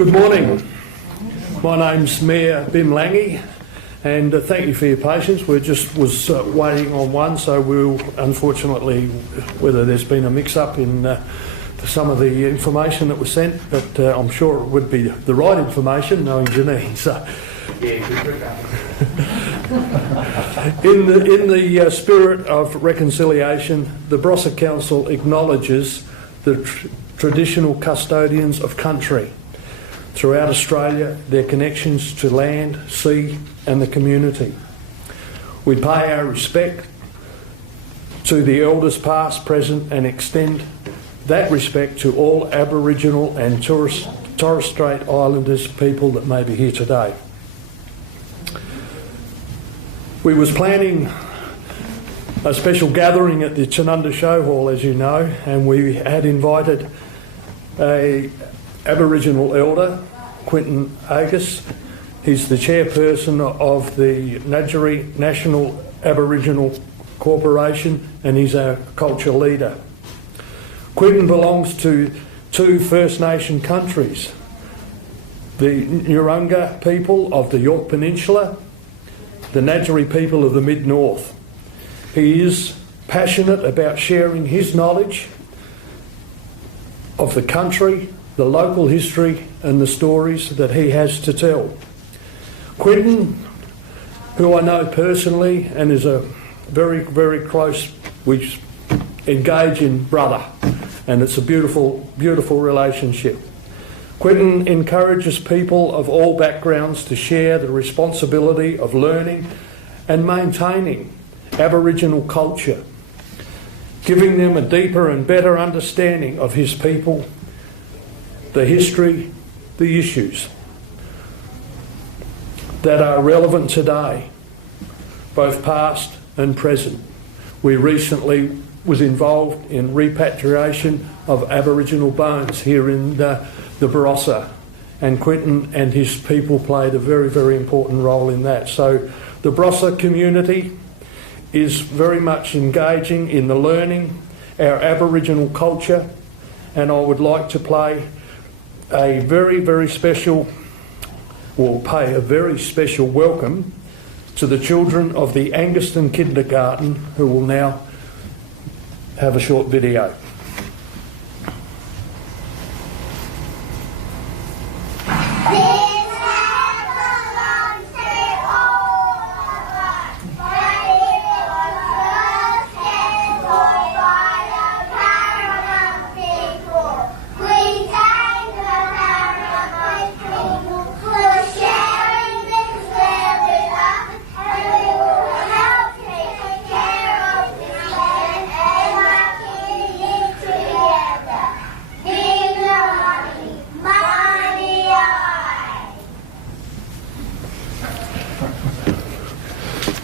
Good morning. My name's Mayor Bim Lange, and thank you for your patience. We just was waiting on one, so we'll unfortunately, whether there's been a mix-up in some of the information that was sent, but I'm sure it would be the right information, knowing Janine. So, in the spirit of reconciliation, the Barossa Council acknowledges the traditional custodians of country throughout Australia, their connections to land, sea and the community. We pay our respect to the elders past, present and extend that respect to all Aboriginal and Torres Strait Islanders people that may be here today. We was planning a special gathering at the Chinunda Show Hall, as you know, and we had invited a Aboriginal elder, Quentin Akers. He's the chairperson of the National Aboriginal Corporation, and he's our culture leader. Quentin belongs to two First Nation countries, the Nyurunga people of the Yorke Peninsula, the Nadjeri people of the Mid-North. He is passionate about sharing his knowledge of the country, the local history and the stories that he has to tell. Quentin, who I know personally and is a very, very close, we engage in brother, and it's a beautiful, beautiful relationship. Quentin encourages people of all backgrounds to share the responsibility of learning and maintaining Aboriginal culture, giving them a deeper and better understanding of his people, the history, the issues that are relevant today, both past and present. We recently was involved in repatriation of Aboriginal bones here in the Barossa, and Quentin and his people played a very, very important role in that. So the Barossa community is very much engaging in the learning our Aboriginal culture, and I would like to play a very, very special, or pay a very special welcome to the children of the Anguston Kindergarten, who will now have a short video.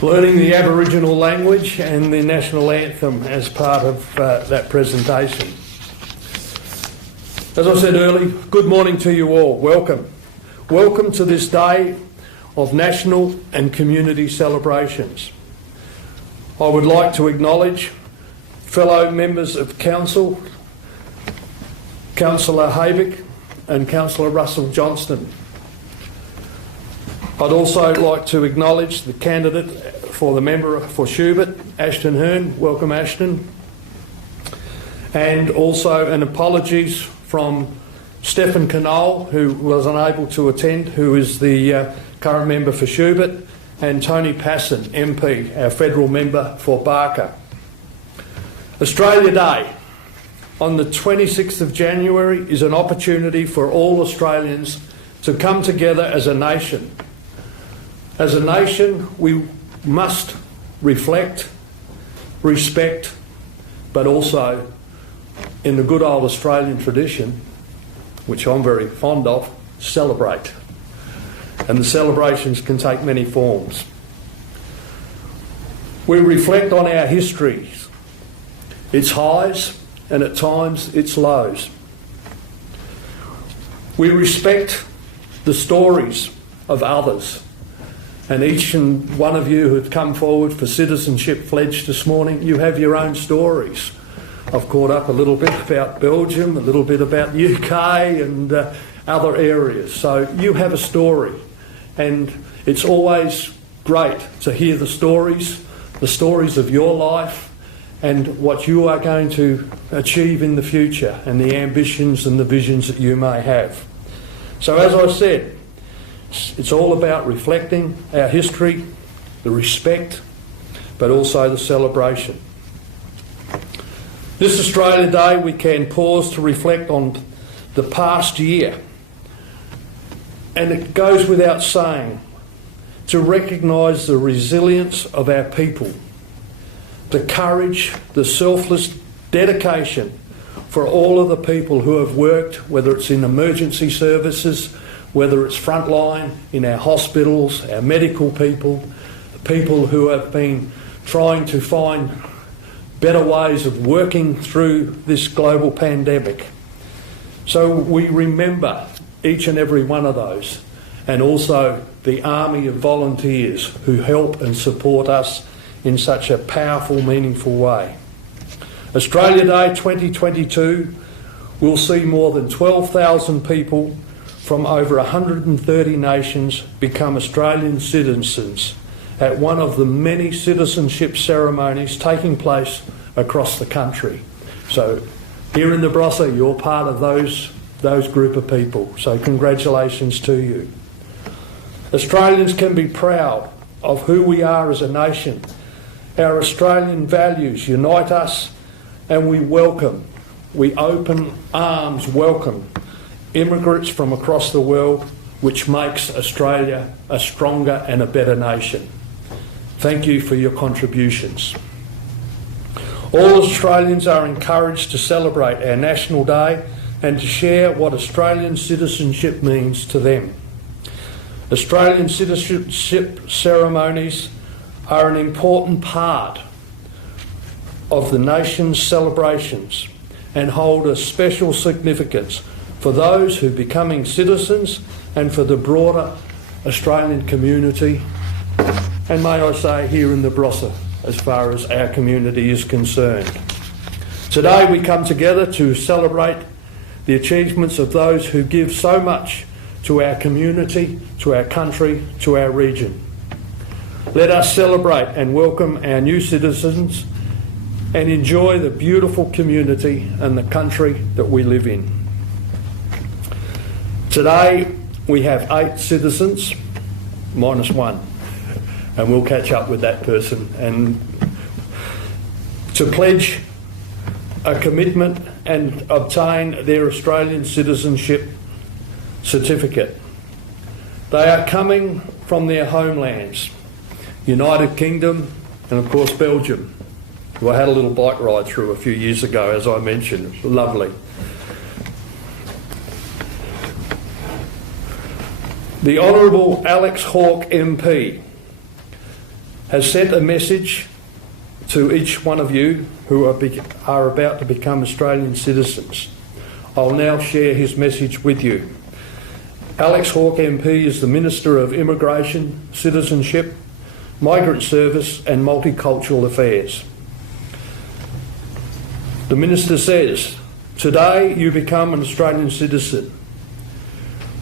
Learning the Aboriginal language and the national anthem as part of that presentation. As I said earlier, good morning to you all. Welcome. Welcome to this day of national and community celebrations. I would like to acknowledge fellow members of Council, Councillor Hayvick and Councillor Russell Johnston. I'd also like to acknowledge the candidate for the member for Schubert, Ashton Hearn. Welcome, Ashton. And also an apologies from Stephen Knoll, who was unable to attend, who is the current member for Schubert, and Tony Passon, MP, our federal member for Barker. Australia Day on the 26th of January is an opportunity for all Australians to come together as a nation. As a nation, we must reflect, respect, but also, in the good old Australian tradition, which I'm very fond of, celebrate. And the celebrations can take many forms. We reflect on our histories, its highs and at times its lows. We respect the stories of others. And each and one of you who have come forward for Citizenship Pledge this morning, you have your own stories. I've caught up a little bit about Belgium, a little bit about the UK, and other areas. So you have a story, and it's always great to hear the stories of your life and what you are going to achieve in the future and the ambitions and the visions that you may have. So as I said, it's all about reflecting our history, the respect, but also the celebration. This Australia Day we can pause to reflect on the past year, and it goes without saying to recognise the resilience of our people, the courage, the selfless dedication for all of the people who have worked, whether it's in emergency services, whether it's frontline, in our hospitals, our medical people, people who have been trying to find better ways of working through this global pandemic. So we remember each and every one of those, and also the army of volunteers who help and support us in such a powerful, meaningful way. Australia Day 2022 will see more than 12,000 people from over 130 nations become Australian citizens at one of the many citizenship ceremonies taking place across the country. So here in the Barossa, you're part of those group of people. So congratulations to you. Australians can be proud of who we are as a nation. Our Australian values unite us, and we open arms welcome immigrants from across the world, which makes Australia a stronger and a better nation. Thank you for your contributions. All Australians are encouraged to celebrate our National Day and to share what Australian citizenship means to them. Australian citizenship ceremonies are an important part of the nation's celebrations and hold a special significance for those who are becoming citizens and for the broader Australian community, and may I say here in the Barossa, as far as our community is concerned. Today we come together to celebrate the achievements of those who give so much to our community, to our country, to our region. Let us celebrate and welcome our new citizens and enjoy the beautiful community and the country that we live in. Today we have 8 citizens, minus 1, and we'll catch up with that person, and to pledge a commitment and obtain their Australian citizenship certificate. They are coming from their homelands, United Kingdom and of course Belgium, who I had a little bike ride through a few years ago, as I mentioned. It was lovely. The Honourable Alex Hawke MP has sent a message to each one of you who are about to become Australian citizens. I'll now share his message with you. Alex Hawke MP is the Minister of Immigration, Citizenship, Migrant Service and Multicultural Affairs. The Minister says, "Today you become an Australian citizen.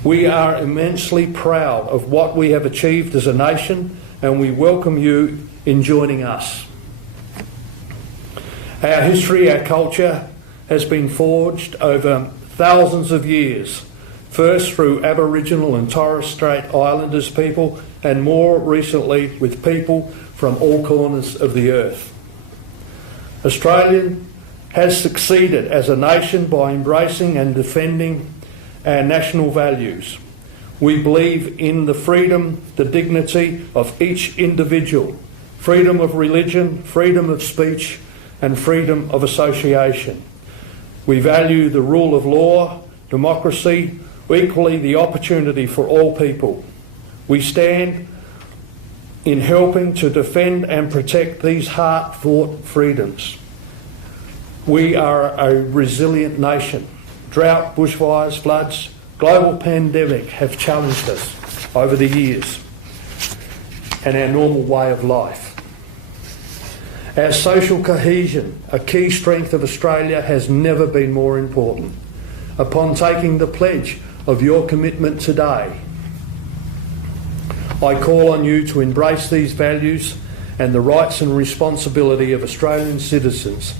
We are immensely proud of what we have achieved as a nation, and we welcome you in joining us. Our history, our culture has been forged over thousands of years, first through Aboriginal and Torres Strait Islanders people, and more recently with people from all corners of the earth. Australia has succeeded as a nation by embracing and defending our national values. We believe in the freedom, the dignity of each individual, freedom of religion, freedom of speech, and freedom of association. We value the rule of law, democracy, equally the opportunity for all people. We stand in helping to defend and protect these hard-fought freedoms. We are a resilient nation. Drought, bushfires, floods, global pandemic have challenged us over the years and our normal way of life. Our social cohesion, a key strength of Australia, has never been more important. Upon taking the pledge of your commitment today. I call on you to embrace these values and the rights and responsibility of Australian citizens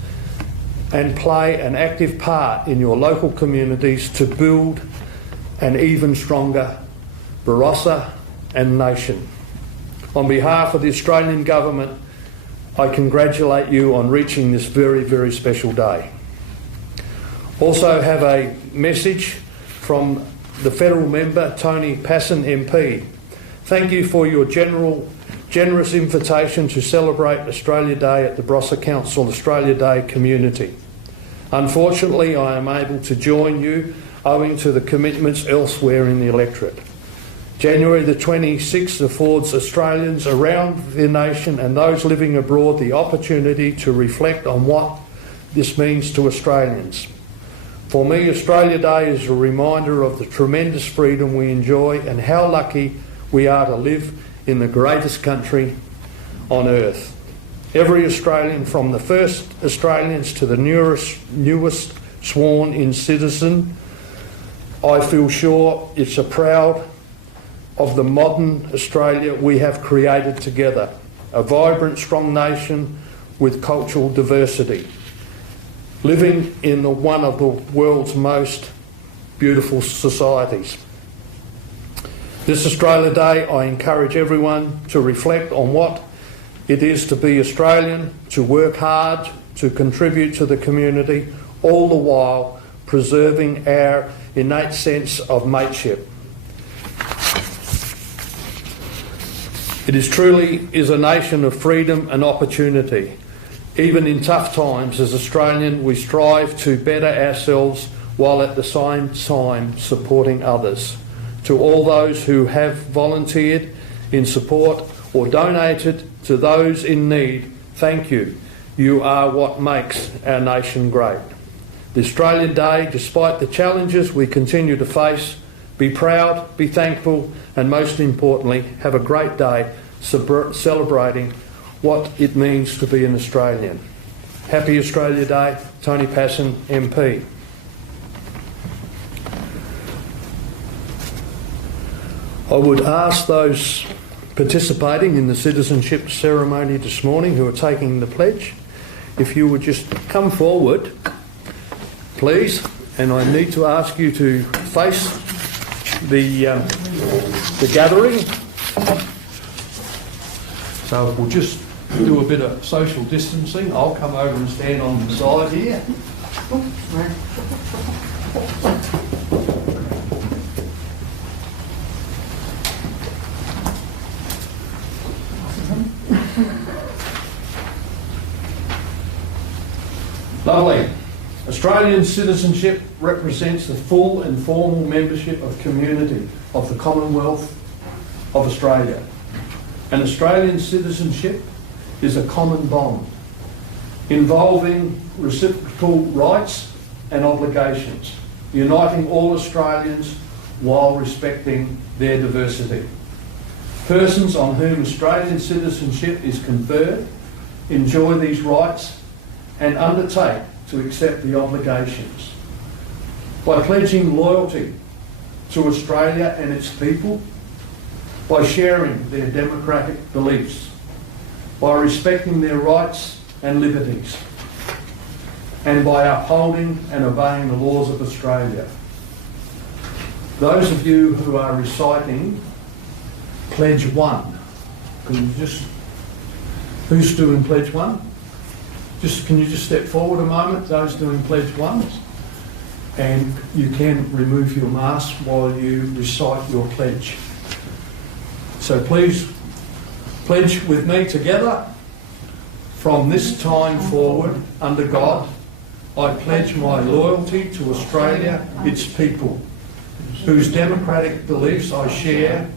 and play an active part in your local communities to build an even stronger Barossa and nation. On behalf of the Australian Government, I congratulate you on reaching this very, very special day. Also have a message from the federal member, Tony Passon MP. Thank you for your generous invitation to celebrate Australia Day at the Barossa Council Australia Day community. Unfortunately, I am able to join you owing to the commitments elsewhere in the electorate. January the 26th affords Australians around the nation and those living abroad the opportunity to reflect on what this means to Australians. For me, Australia Day is a reminder of the tremendous freedom we enjoy and how lucky we are to live in the greatest country on earth. Every Australian, from the first Australians to the newest sworn-in citizen, I feel sure it's a proud of the modern Australia we have created together, a vibrant, strong nation with cultural diversity, living in one of the world's most beautiful societies. This Australia Day, I encourage everyone to reflect on what it is to be Australian, to work hard, to contribute to the community, all the while preserving our innate sense of mateship. It is truly a nation of freedom and opportunity. Even in tough times, as Australian, we strive to better ourselves while at the same time supporting others. To all those who have volunteered in support or donated to those in need, thank you. You are what makes our nation great. The Australian Day, despite the challenges we continue to face, be proud, be thankful, and most importantly, have a great day celebrating what it means to be an Australian. Happy Australia Day, Tony Passon, MP. I would ask those participating in the citizenship ceremony this morning who are taking the pledge, if you would just come forward, please, and I need to ask you to face the gathering. So we'll just do a bit of social distancing. I'll come over and stand on the side here. Lovely. Australian citizenship represents the full and formal membership of community of the Commonwealth of Australia. And Australian citizenship is a common bond involving reciprocal rights and obligations, uniting all Australians while respecting their diversity. Persons on whom Australian citizenship is conferred enjoy these rights and undertake to accept the obligations. By pledging loyalty to Australia and its people, by sharing their democratic beliefs, by respecting their rights and liberties, and by upholding and obeying the laws of Australia. Those of you who are reciting Pledge 1, can you just, who's doing Pledge 1? Can you just step forward a moment, those doing Pledge 1? And you can remove your mask while you recite your pledge. So please pledge with me together. From this time forward, under God, I pledge my loyalty to Australia, its people, whose democratic beliefs I share,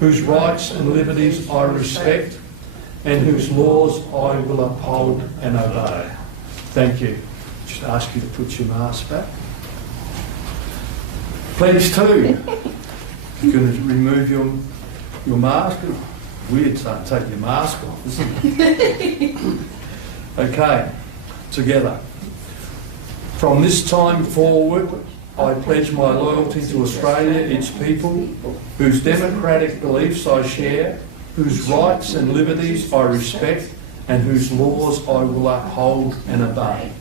whose rights and liberties I respect, and whose laws I will uphold and obey. Thank you. Just ask you to put your mask back. Pledge 2. You're going to remove your mask. Weird to take your mask off, isn't it? Okay, together. From this time forward, I pledge my loyalty to Australia, its people, whose democratic beliefs I share, whose rights and liberties I respect, and whose laws I will uphold and obey.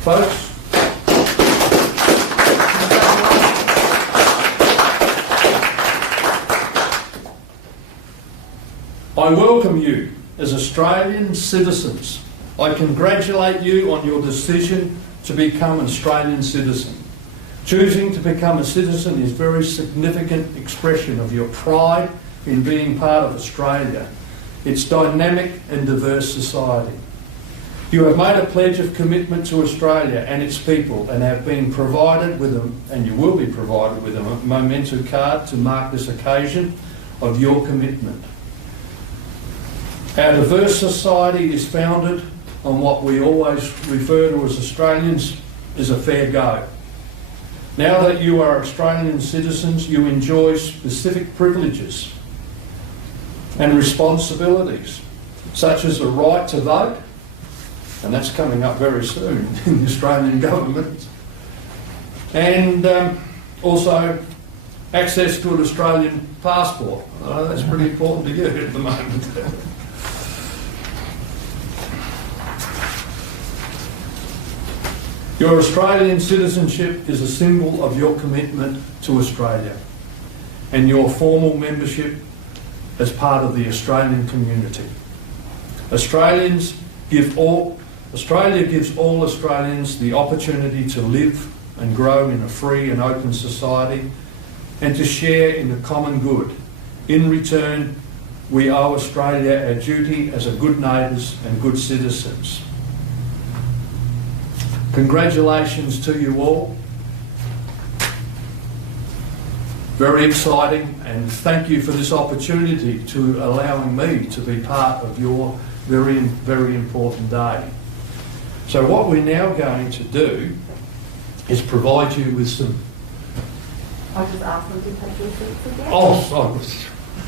Folks, I welcome you as Australian citizens. I congratulate you on your decision to become an Australian citizen. Choosing to become a citizen is a very significant expression of your pride in being part of Australia, its dynamic and diverse society. You have made a pledge of commitment to Australia and its people and have been provided with and you will be provided with a memento card to mark this occasion of your commitment. Our diverse society is founded on what we always refer to as Australians as a fair go. Now that you are Australian citizens, you enjoy specific privileges and responsibilities, such as the right to vote, and that's coming up very soon in the Australian government, and also access to an Australian passport. That's pretty important to get at the moment. Your Australian citizenship is a symbol of your commitment to Australia and your formal membership as part of the Australian community. Australia gives all Australians the opportunity to live and grow in a free and open society and to share in the common good. In return, we owe Australia our duty as a good neighbours and good citizens. Congratulations to you all. Very exciting, and thank you for this opportunity to allowing me to be part of your very, very important day. So what we're now going to do is provide you with some... I'll just ask them to take your seats again. Oh,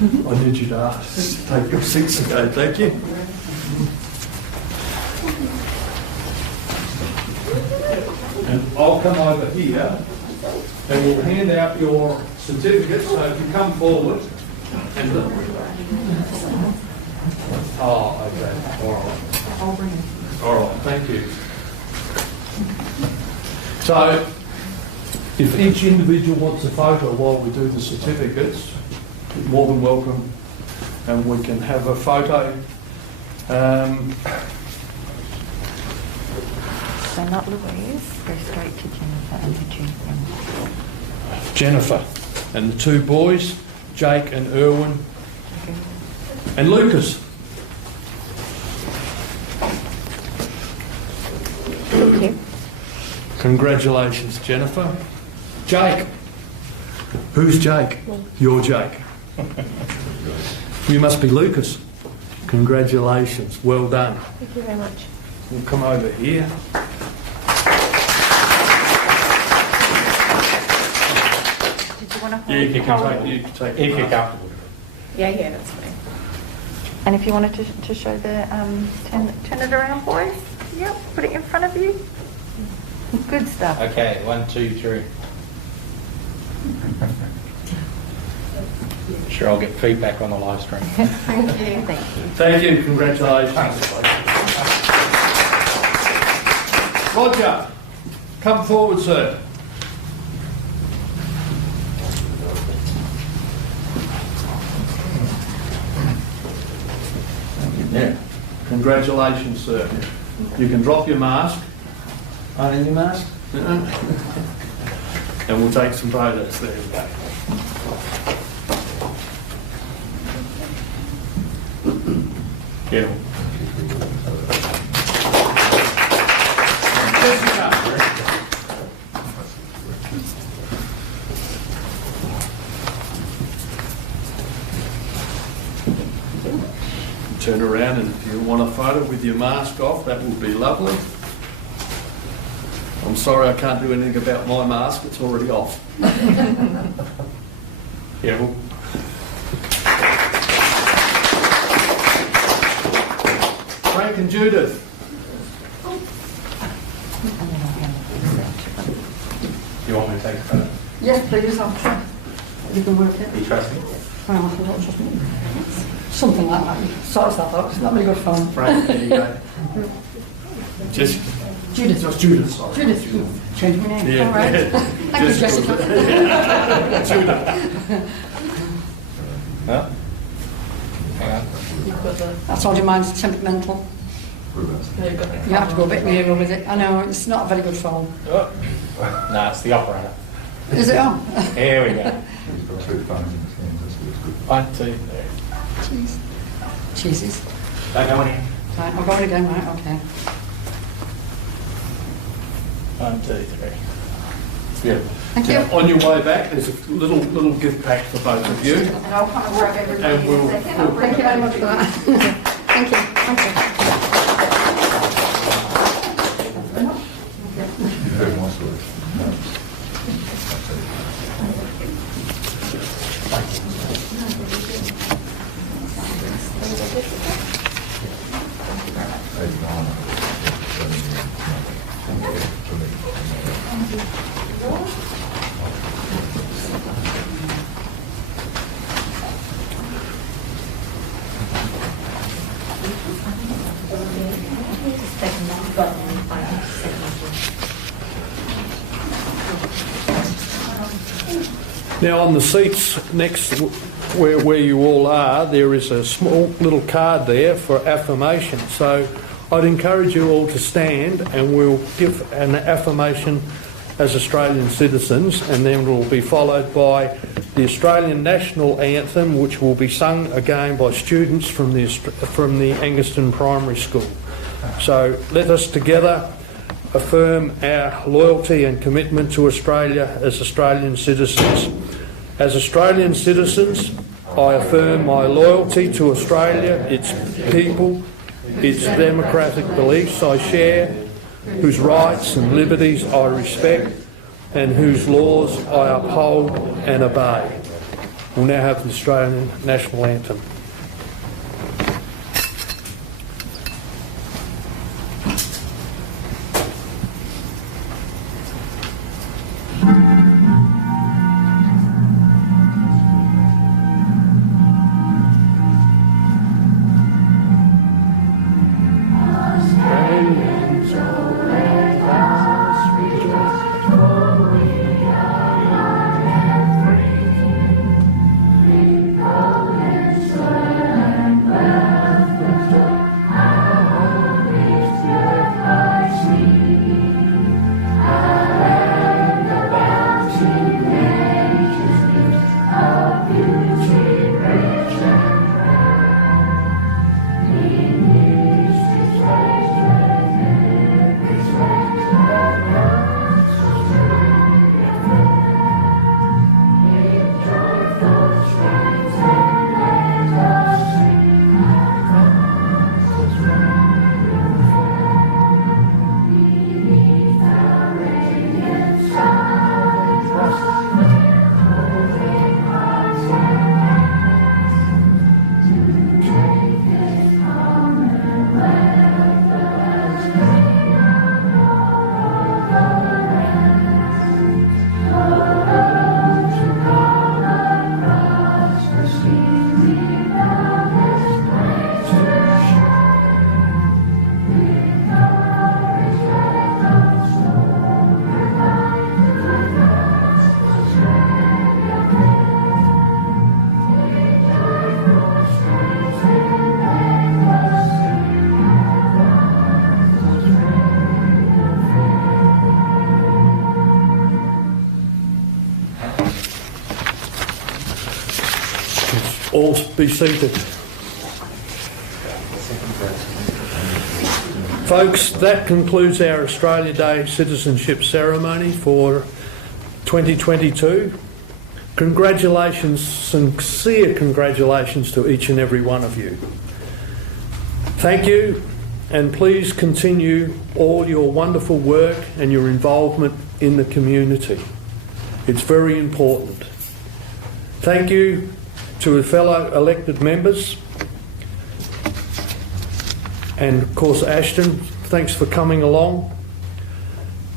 I need you to ask to take your seats again, thank you. And I'll come over here and we'll hand out your certificates. So if you come forward and look. Oh, okay. All right. I'll bring it. All right. Thank you. So if each individual wants a photo while we do the certificates, you're more than welcome, and we can have a photo. So not Louise, go straight to Jennifer and to June. Jennifer and the two boys, Jake and Erwin and Lucas. Thank you. Congratulations, Jennifer. Jake. Who's Jake? You're Jake. You must be Lucas. Congratulations. Well done. Thank you very much. We'll come over here. Did you want to hold? Yeah, you can take If you're comfortable. Yeah, that's fine. And if you wanted to show the, turn it around, boys. Yep, put it in front of you. Good stuff. Okay, 1, 2, 3. Sure, I'll get feedback on the live stream. Thank you. Thank you. Thank you. Congratulations. Roger, come forward, sir. Yeah. Congratulations, sir. You can drop your mask. On your mask? And we'll take some photos. There we go. Yeah. Turn around, and if you want a photo with your mask off, that would be lovely. I'm sorry I can't do anything about my mask, it's already off. Yeah. Frank and Judith. you want me to take a photo? Yes, please, I'll try. You can work it. You trust me? Well, I don't trust me. Something like that. Sorts that out. It's not very good fun. Frank, there you go. Jessica. Judith. Just Judith, sorry. Judith. Change my name. Yeah. All right. Thank you, Jessica. Judith. Huh? Hang on. I told you mine's temperamental. You have to go a bit nearer with it. I know, it's not a very good phone. Oh. No, it's the operator. Is it on? Here we go. 1, 2, 3. Cheese. Cheeses. Don't go in here. Right, I'll go in again, right, okay. 1, 2, 3. It's beautiful. Thank you. On your way back, there's a little gift pack for both of you. And I'll come and grab everybody And we'll- in a second. I'll bring Thank you very much for that. Thank you. Thank you. Now, on the seats next where you all are, there is a small little card there for affirmation. So I'd encourage you all to stand and we'll give an affirmation as Australian citizens, and then we'll be followed by the Australian National Anthem, which will be sung again by students from the Angaston Primary School. So let us together affirm our loyalty and commitment to Australia as Australian citizens. As Australian citizens, I affirm my loyalty to Australia, its people, its democratic beliefs I share, whose rights and liberties I respect, and whose laws I uphold and obey. We'll now have the Australian National Anthem. All be seated. Folks, that concludes our Australia Day Citizenship ceremony for 2022. Congratulations, sincere congratulations to each and every one of you. Thank you, and please continue all your wonderful work and your involvement in the community. It's very important. Thank you to the fellow elected members, and of course Ashton, thanks for coming along.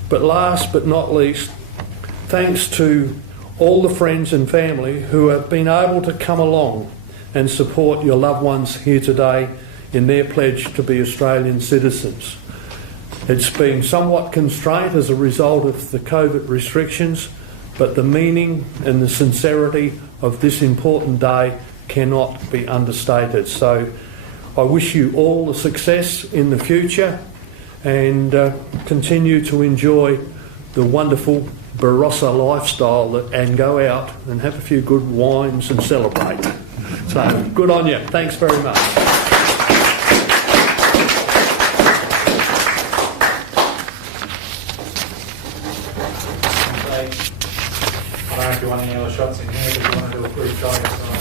But last but not least, thanks to all the friends and family who have been able to come along and support your loved ones here today in their pledge to be Australian citizens. It's been somewhat constrained as a result of the COVID restrictions, but the meaning and the sincerity of this important day cannot be understated. So I wish you all the success in the future and continue to enjoy the wonderful Barossa lifestyle and go out and have a few good wines and celebrate. So good on you. Thanks very much. I don't know if you want any other shots in here, but you want to do a quick shot.